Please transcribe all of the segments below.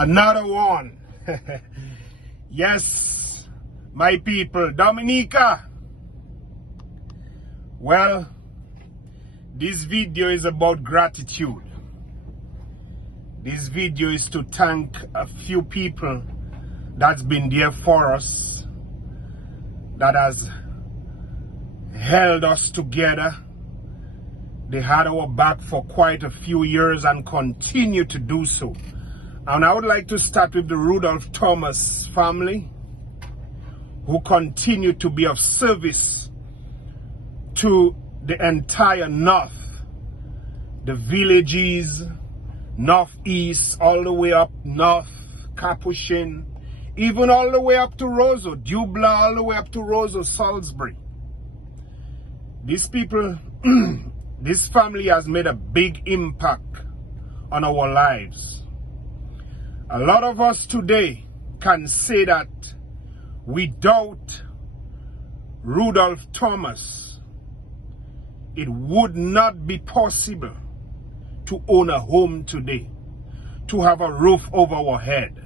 Another one. Yes, my people, Dominica. Well, this video is about gratitude. This video is to thank a few people that's been there for us, that has held us together. They had our back for quite a few years and continue to do so. And I would like to start with the Rudolph Thomas family, who continue to be of service to the entire North, the villages, Northeast, all the way up North, Capuchin, even all the way up to Roseau, Dubla, all the way up to Roseau, Salisbury. These people, this family has made a big impact on our lives. A lot of us today can say that without Rudolph Thomas, it would not be possible to own a home today, to have a roof over our head.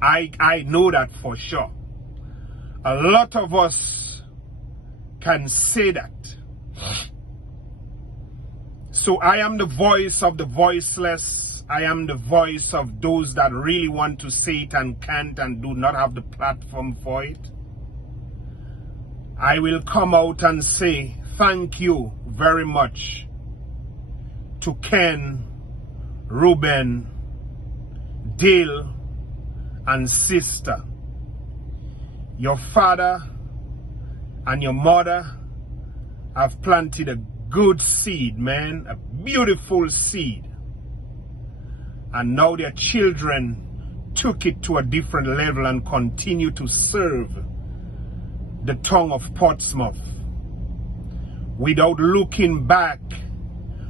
I know that for sure. A lot of us can say that. So I am the voice of the voiceless. I am the voice of those that really want to say it and can't and do not have the platform for it. I will come out and say thank you very much to Ken, Ruben, Dale, and sister. Your father and your mother have planted a good seed, man, a beautiful seed. And now their children took it to a different level and continue to serve the tongue of Portsmouth without looking back,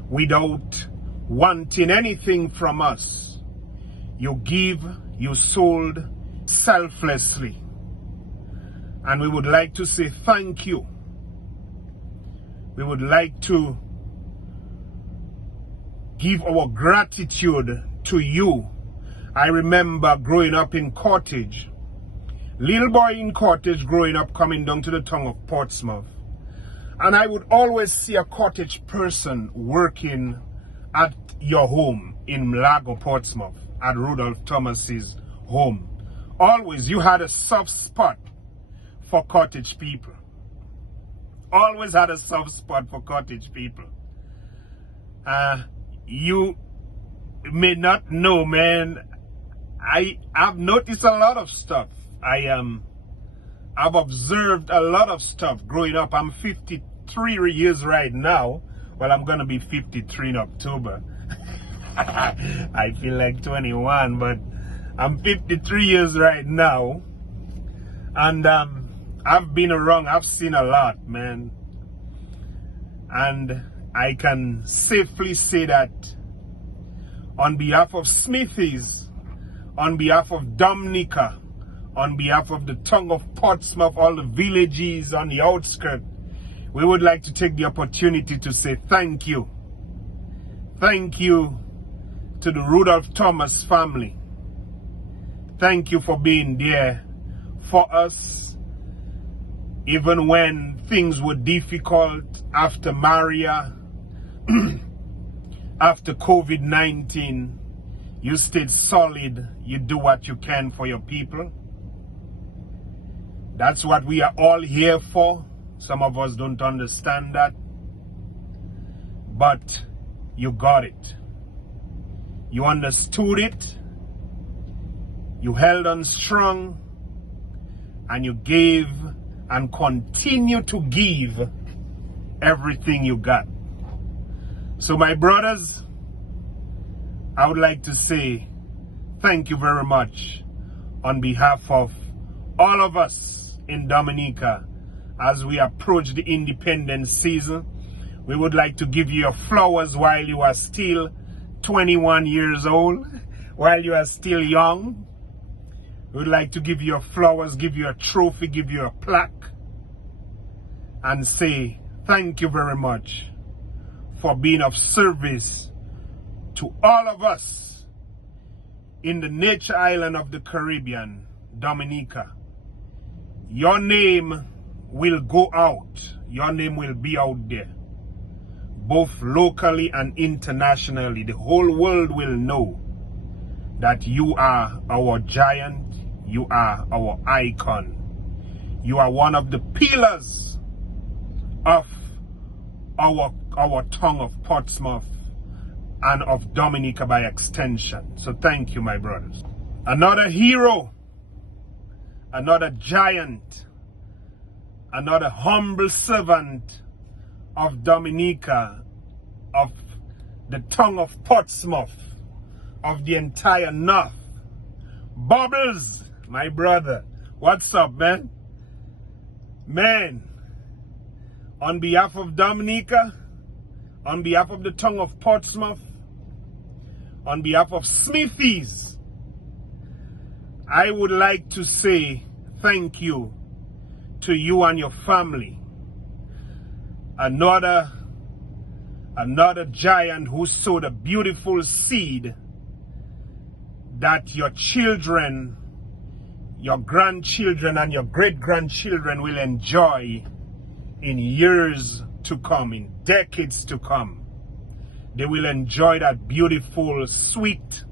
without wanting anything from us. You give, you sold selflessly. And we would like to say thank you. We would like to give our gratitude to you. I remember growing up in Cottage, little boy in Cottage growing up, coming down to the tongue of Portsmouth. And I would always see a Cottage person working at your home in Lago, Portsmouth, at Rudolph Thomas's home. Always, you had a soft spot for Cottage people. Always had a soft spot for Cottage people. You may not know, man, I've noticed a lot of stuff. I've observed a lot of stuff growing up. I'm 53 years right now. Well, I'm gonna be 53 in October. I feel like 21, but I'm 53 years right now. And I've been around, I've seen a lot, man. And I can safely say that on behalf of Smithies, on behalf of Dominica, on behalf of the tongue of Portsmouth, all the villages on the outskirts, we would like to take the opportunity to say thank you. Thank you to the Rudolph Thomas family. Thank you for being there for us, even when things were difficult after Maria, after COVID-19, you stayed solid. You do what you can for your people. That's what we are all here for. Some of us don't understand that. But you got it. You understood it. You held on strong. And you gave and continue to give everything you got. So my brothers, I would like to say thank you very much on behalf of all of us in Dominica. As we approach the independence season, we would like to give you your flowers while you are still 21 years old, while you are still young. We would like to give you your flowers, give you a trophy, give you a plaque, and say thank you very much for being of service to all of us in the nature island of the Caribbean, Dominica. Your name will go out. Your name will be out there, both locally and internationally. The whole world will know that you are our giant, you are our icon. You are one of the pillars of our tongue of Portsmouth and of Dominica by extension. So thank you, my brothers. Another hero, another giant, another humble servant of Dominica, of the tongue of Portsmouth, of the entire North. Bubbles, my brother, what's up, man? Man, on behalf of Dominica, on behalf of the tongue of Portsmouth, on behalf of Smithies, I would like to say thank you to you and your family. Another giant who sowed a beautiful seed that your children, your grandchildren, and your great-grandchildren will enjoy in years to come, in decades to come. They will enjoy that beautiful, sweet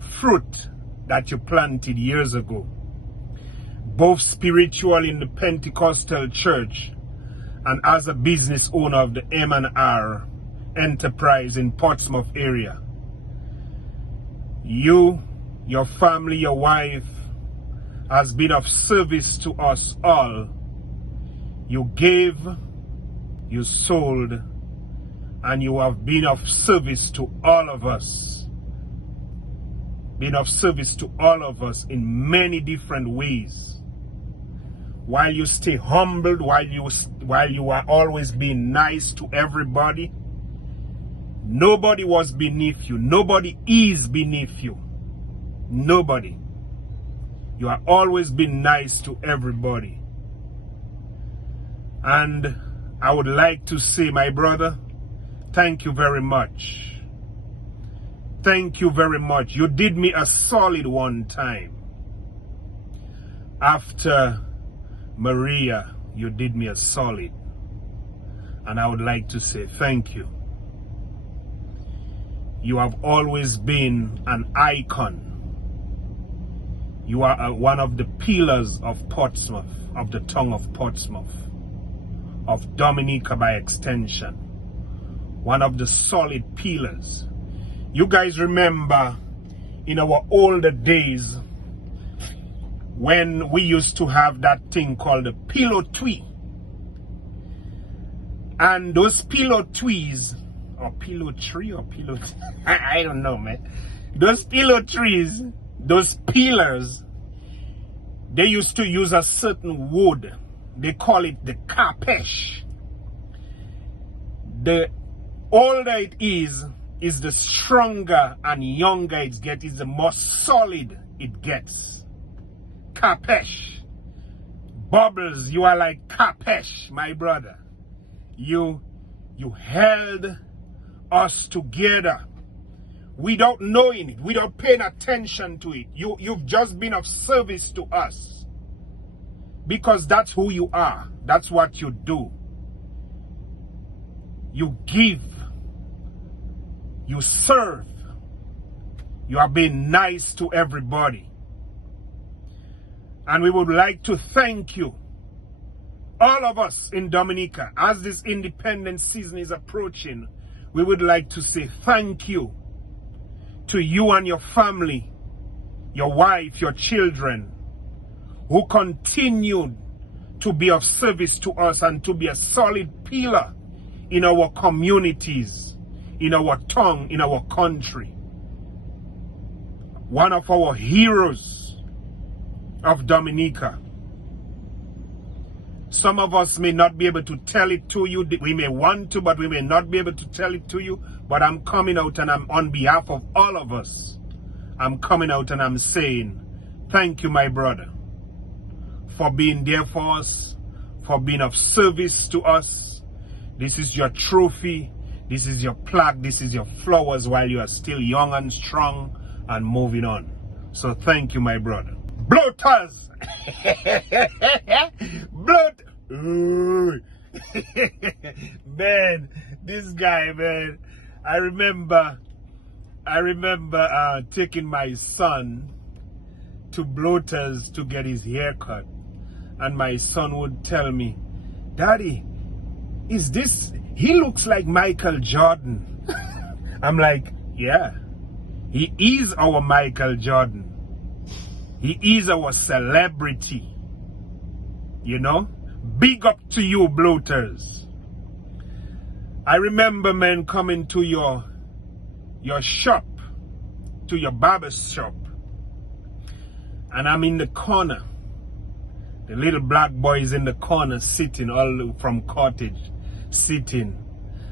fruit that you planted years ago, both spiritual in the Pentecostal church and as a business owner of the M&R enterprise in Portsmouth area. You, your family, your wife has been of service to us all. You gave, you sold, and you have been of service to all of us. Been of service to all of us in many different ways. While you stay humbled, while you are always being nice to everybody, nobody was beneath you. Nobody is beneath you. Nobody. You are always been nice to everybody. And I would like to say, my brother, thank you very much. Thank you very much. You did me a solid one time. After Maria, you did me a solid. And I would like to say thank you. You have always been an icon. You are one of the pillars of Portsmouth, of the tongue of Portsmouth, of Dominica by extension. One of the solid pillars. You guys remember in our older days when we used to have that thing called the pillow tree. And those pillow trees, or pillow tree or pillow, I don't know, man. Those pillow trees, those pillars, they used to use a certain wood. They call it the kapesh. The older it is the stronger and younger it gets, is the more solid it gets. Kapesh. Bubbles, you are like Kapesh, my brother. You held us together without knowing it, without paying attention to it. You've just been of service to us because that's who you are. That's what you do. You give. You serve. You are being nice to everybody. And we would like to thank you, all of us in Dominica, as this independence season is approaching. We would like to say thank you to you and your family, your wife, your children, who continued to be of service to us and to be a solid pillar in our communities, in our tongue, in our country. One of our heroes of Dominica. Some of us may not be able to tell it to you. We may want to, but we may not be able to tell it to you. But I'm coming out and I'm on behalf of all of us. I'm coming out and I'm saying, thank you, my brother, for being there for us, for being of service to us. This is your trophy. This is your plaque. This is your flowers while you are still young and strong and moving on. So thank you, my brother. Bloaters! Bloat! Man, this guy, man. I remember taking my son to Bloaters to get his hair cut. And my son would tell me, Daddy, he looks like Michael Jordan. I'm like, yeah, he is our Michael Jordan. He is our celebrity. You know? Big up to you, Bloaters. I remember, man, coming to your shop, to your barber's shop. And I'm in the corner. The little black boy is in the corner sitting, all from Cottage, sitting.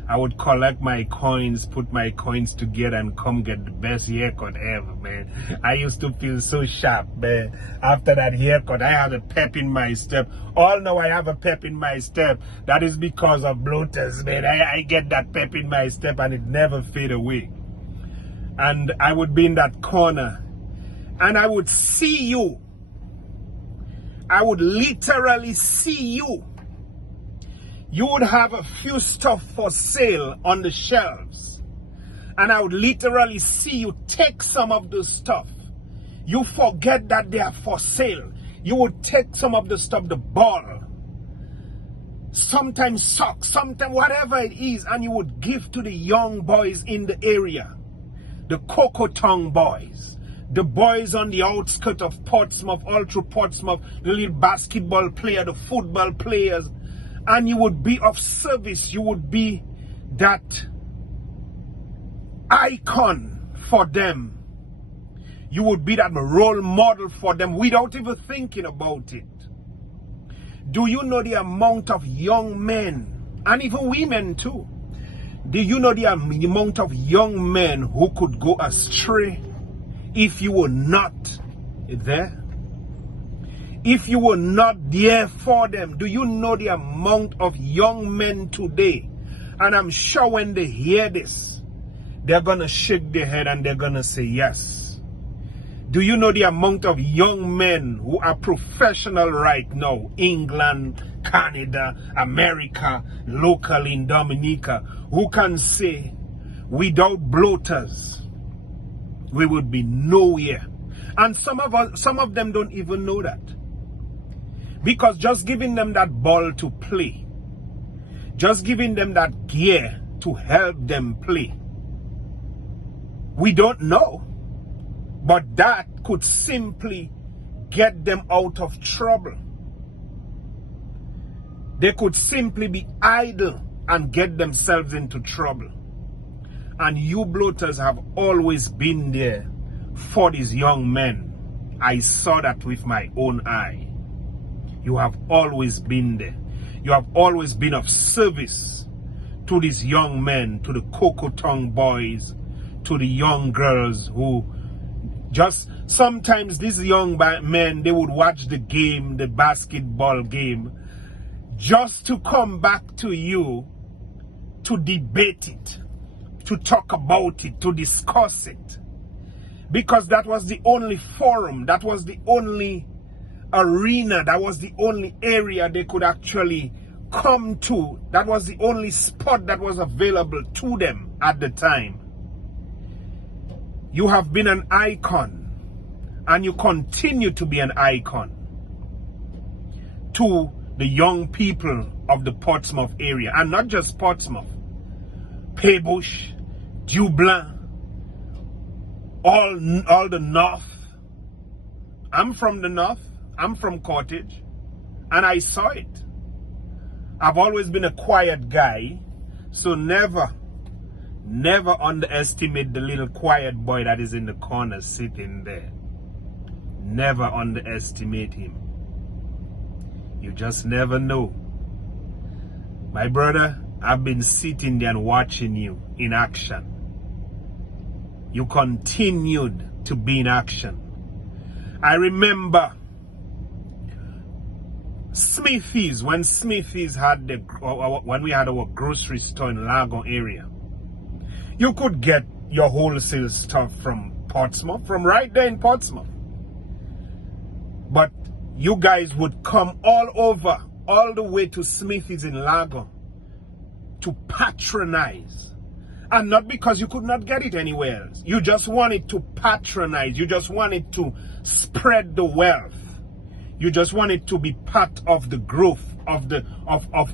I would collect my coins, put my coins together and come get the best haircut ever, man. I used to feel so sharp, man. After that haircut, I had a pep in my step. All now I have a pep in my step. That is because of Bloaters, man. I get that pep in my step and it never fade away. And I would be in that corner and I would see you. I would literally see you. You would have a few stuff for sale on the shelves. And I would literally see you take some of the stuff. You forget that they are for sale. You would take some of the stuff, the ball, sometimes socks, sometimes whatever it is, and you would give to the young boys in the area. The Cocoa Tongue boys. The boys on the outskirts of Portsmouth, all through Portsmouth, the little basketball player, the football players. And you would be of service. You would be that icon for them. You would be that role model for them without even thinking about it. Do you know the amount of young men, and even women too? Do you know the amount of young men who could go astray if you were not there? If you were not there for them? Do you know the amount of young men today? And I'm sure when they hear this, they're going to shake their head and they're going to say yes. Do you know the amount of young men who are professional right now? England, Canada, America, local in Dominica, who can say, without Bloaters, we would be nowhere. And some of them don't even know that. Because just giving them that ball to play, just giving them that gear to help them play, we don't know. But that could simply get them out of trouble. They could simply be idle and get themselves into trouble. And you Bloaters have always been there for these young men. I saw that with my own eye. You have always been there. You have always been of service to these young men, to the Cocoa Tongue boys, to the young girls who just, sometimes these young men, they would watch the game, the basketball game, just to come back to you to debate it, to talk about it, to discuss it. Because that was the only forum, that was the only arena, that was the only area they could actually come to. That was the only spot that was available to them at the time. You have been an icon, and you continue to be an icon to the young people of the Portsmouth area, and not just Portsmouth, Paybush, Dublin, all the north. I'm from the north. I'm from Cottage, and I saw it. I've always been a quiet guy, so never underestimate the little quiet boy that is in the corner sitting there. Never underestimate him. You just never know. My brother, I've been sitting there and watching you in action. You continued to be in action. I remember Smithies, when Smithies had when we had our grocery store in Lago area. You could get your wholesale stuff from Portsmouth, from right there in Portsmouth. But you guys would come all over, all the way to Smithy's in Lago to patronize. And not because you could not get it anywhere else. You just wanted to patronize. You just wanted to spread the wealth. You just wanted to be part of the growth of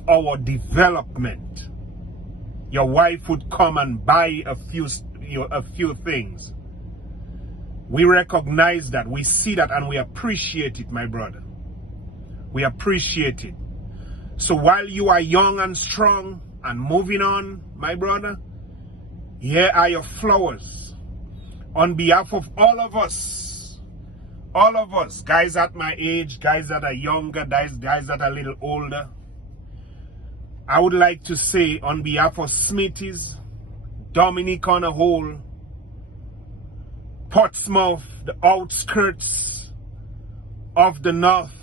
our development. Your wife would come and buy a few things. We recognize that, we see that, and we appreciate it, my brother. We appreciate it. So while you are young and strong and moving on, my brother, here are your flowers. On behalf of all of us, guys at my age, guys that are younger, guys that are a little older, I would like to say on behalf of Smithy's, Dominic on a whole, Portsmouth, the outskirts of the north,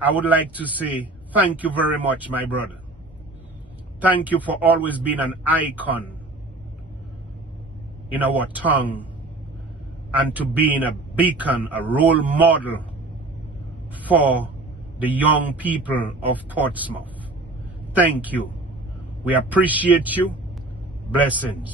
I would like to say thank you very much, my brother. Thank you for always being an icon in our tongue and to being a beacon, a role model for the young people of Portsmouth. Thank you. We appreciate you. Blessings.